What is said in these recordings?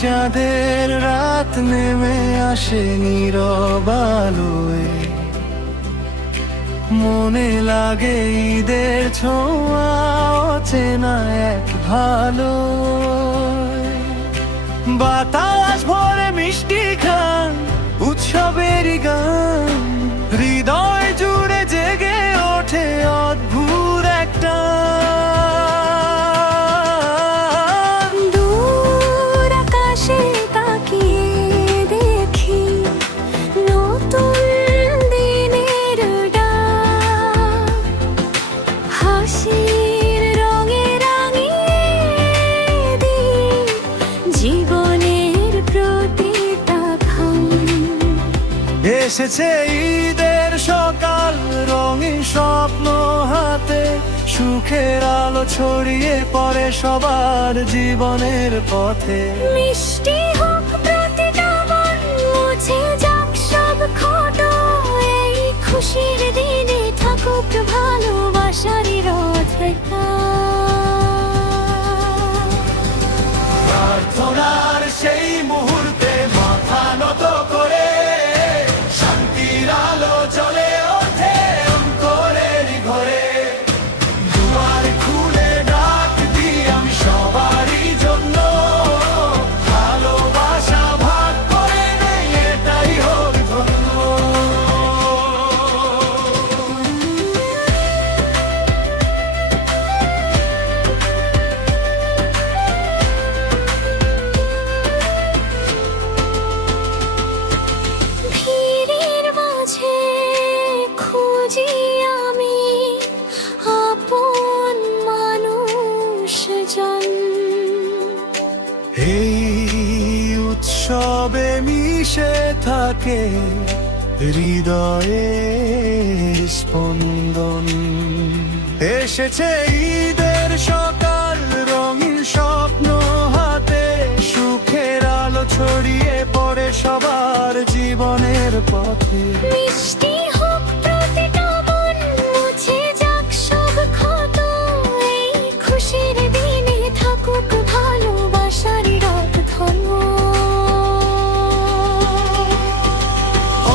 চাঁদের রাত নেমে আসে নীরব আলোয়, মনে লাগে ঈদের ছোঁয়া অচেনা এক ভালো। বাতাস ভরে মিষ্টি খান, উৎসবেরই গান, হৃদয় জুড়ে জেগে ওঠে অদ্ভুত একটা। দূর আকাশে তাকিয়ে দেখি নতুন দিনের ডাক, হাসির রঙে রাঙিয়ে দিই জীবনের প্রতিটা ক্ষণ। এসেছে ঈদের সকাল, রঙিন স্বপ্ন হাতে, সুখের আলো ছড়িয়ে পড়ে সবার জীবনের পথে। মিষ্টি হোক প্রতিটা মন, মুছে যাক সব ক্ষত, এই খুশির দিনে থাকুক ভালোবাসারই রথটা। প্রার্থনার সেই মুহূর্তে মাথা নত করে শান্তির আলো জ্বলে ওঠে অন্তরের ঘরে। দুয়ার খুলে ডাক দিই আমি সবারই জন্য, ভালোবাসা ভাগ করে নেই এটাই হোক ধন্য। ভিড়ের মাঝে খুঁজি আমি আপন মানুষজন, এই উৎসবে মিশে থাকে হৃদয়ে স্পন্দন। এসেছে ঈদের সকাল, রঙিন স্বপ্ন হাতে, সুখের আলো ছড়িয়ে পড়ে সবার জীবনের পথে। মিষ্টি হোক প্রতিটা মন, মুছে যাক সব ক্ষত, এই খুশির দিনে থাকুক ভালোবাসারই রথধন্য।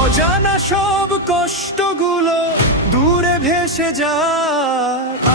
অজানা সব কষ্টগুলো দূরে ভেসে যায়,